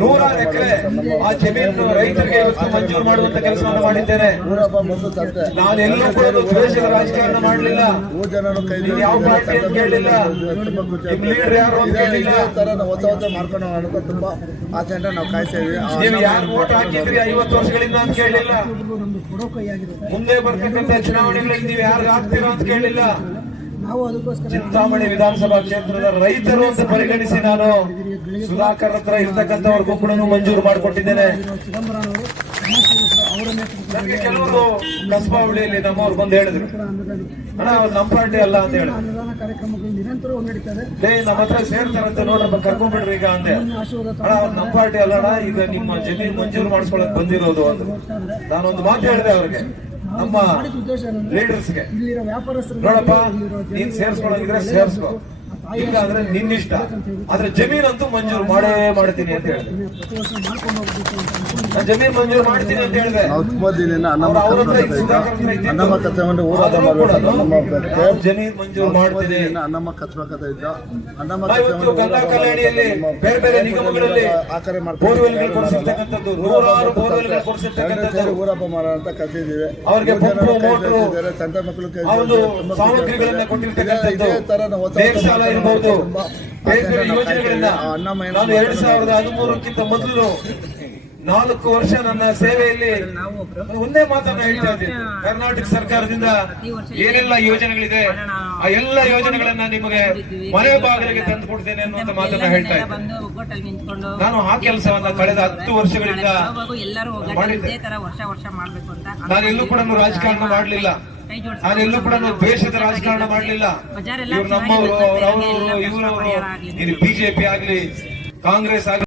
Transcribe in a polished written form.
ನೂರಾರು ಎಕರೆ ಆ ಜಮೀನು ರೈತರಿಗೆ ಮಂಜೂರು ಮಾಡುವಂತ ಕೆಲಸವನ್ನು ಮಾಡಿದ್ದೇನೆ. ನಾನು ಎಲ್ಲೂ ಕೂಡ ದ್ವೇಷದ ರಾಜಕಾರಣ ಮಾಡಲಿಲ್ಲ. ಯಾವ ಪಾರ್ಟಿ ಅಂತ ಕೇಳಲಿಲ್ಲ, ಲೀಡರ್ ಯಾರು ಅಂತ ಕೇಳಲಿಲ್ಲ. ಮಾಡ್ಕೊಂಡು ತುಂಬಾ ಆಚೆಯಿಂದ ನಾವು ಕಾಯ್ತೇವೆ. ನೀವು ಯಾರು ವೋಟ್ ಹಾಕಿದ್ರಿ 50 ವರ್ಷಗಳಿಂದ ಅಂತ ಕೇಳಲಿಲ್ಲ. ಮುಂದೆ ಬರ್ತಕ್ಕಂಥ ಚುನಾವಣೆಗಳಿಗೆ ನೀವು ಯಾರು ಹಾಕ್ತೀರಾ ಅಂತ ಕೇಳಲಿಲ್ಲ. ಚಿಂತಾಮಣಿ ವಿಧಾನಸಭಾ ಕ್ಷೇತ್ರದ ರೈತರು ಅಂತ ಪರಿಗಣಿಸಿ ನಾನು ಸುಧಾಕರ್ ಹತ್ರ ಇರ್ತಕ್ಕಂಥವ್ರಿಗೂ ಕೂಡ ಮಂಜೂರು ಮಾಡಿಕೊಟ್ಟಿದ್ದೇನೆ. ನನಗೆ ಕೆಲವರು ಕಸ್ಬಾ ಹುಳಿಯಲ್ಲಿ ನಮ್ಮವ್ರು ಬಂದು ಹೇಳಿದ್ರು, ಅಣ್ಣ ಅವ್ರು ನಮ್ಮ ಪಾರ್ಟಿ ಅಲ್ಲ ಅಂತ ಹೇಳಿ, ನಮ್ಮ ಹತ್ರ ಸೇರ್ತಾರಂತೆ ನೋಡ್ರಪ್ಪ ಕರ್ಕೊಂಡ್ಬಿಡ್ರಿ ಈಗ ಅಂದೆ. ಅಣ್ಣ ಅವ್ರು ನಮ್ಮ ಪಾರ್ಟಿ ಅಲ್ಲಣ್ಣ, ಈಗ ನಿಮ್ಮ ಜಮೀನು ಮಂಜೂರು ಮಾಡಿಸ್ಕೊಳಕ್ ಬಂದಿರೋದು ಅಂದ್ರು. ನಾನೊಂದು ಮಾತು ಹೇಳಿದೆ ಅವ್ರಿಗೆ, ನಮ್ಮ ಲೀಡರ್ಸ್ಗೆ, ನೋಡಪ್ಪ ನೀನ್ ಸೇರ್ಸ್ಕೊಳಂಗಿದ್ರೆ ಸೇರ್ಸ್ಕೊ, ಇಲ್ಲ ಅಂದ್ರೆ ನಿನ್ನಿಷ್ಟ, ಆದ್ರೆ ಜಮೀನಂತೂ ಮಂಜೂರು ಮಾಡೇ ಮಾಡ್ತೀನಿ ಅಂತ ಹೇಳಿದೆ. ಜಮೀನ್ ಮಂಜೂರು ಮಾಡ್ತೀನಿ ಅಂತ ಹೇಳಿದೆ. ಜಮೀನ್ ಮಂಜೂರು ಮಾಡ್ತೀನಿ. ಇವತ್ತು ಗಂಗಾ ಕಲ್ಯಾಣಿಯಲ್ಲಿ ಬೇರೆ ಬೇರೆ ನಿಗಮಗಳಲ್ಲಿ ಬೋರ್ವೆಲ್ಗಳು ಕೊಡಿಸಿರ್ತಕ್ಕಂಥದ್ದು, ನೂರಾರು ಬೋರ್ವೆಲ್ಗಳು ಕೊಡಿಸಿರ್ತಕ್ಕಂಥದ್ದು, ಅವ್ರಿಗೆ ಪಂಪು ಮೋಟ್ರು ಒಂದು ಸಾಮಗ್ರಿಗಳನ್ನ ಕೊಟ್ಟಿರ್ತಕ್ಕಂಥದ್ದು, ದೇವಶಾಲ ಇರಬಹುದು, ಬೇರೆ ಬೇರೆ ಯೋಜನೆಗಳನ್ನ. ನಾನು 2013ಕ್ಕಿಂತ ಮೊದಲು 4 ವರ್ಷ ನನ್ನ ಸೇವೆಯಲ್ಲಿ ಒಂದೇ ಮಾತನ್ನ ಹೇಳ್ತಾ ಇದ್ದೀನಿ, ಕರ್ನಾಟಕ ಸರ್ಕಾರದಿಂದ ಏನೆಲ್ಲ ಯೋಜನೆಗಳಿದೆ ಆ ಎಲ್ಲ ಯೋಜನೆಗಳನ್ನ ನಿಮಗೆ ಮನೆ ಬಾಗಿಲಿಗೆ ತಂದು ಕೊಡ್ತೇನೆ ಅನ್ನುವಂತ ಮಾತನ್ನ ಹೇಳ್ತಾ ಇದ್ದೀನಿ. ನಾನು ಆ ಕೆಲಸವನ್ನ ಕಳೆದ 10 ವರ್ಷಗಳಿಂದ ಮಾಡಿದ್ದೆ. ನಾನೆಲ್ಲೂ ಕೂಡ ರಾಜಕಾರಣ ಮಾಡಲಿಲ್ಲ, ನಾನೆಲ್ಲೂ ಕೂಡ ದ್ವೇಷದ ರಾಜಕಾರಣ ಮಾಡಲಿಲ್ಲ. ಇವ್ರು ನಮ್ಮವರು, ಅವರವರು, ಇವರವರು, ಇದು ಬಿಜೆಪಿ ಆಗ್ಲಿ ಕಾಂಗ್ರೆಸ್ ಆಗ್ಲಿ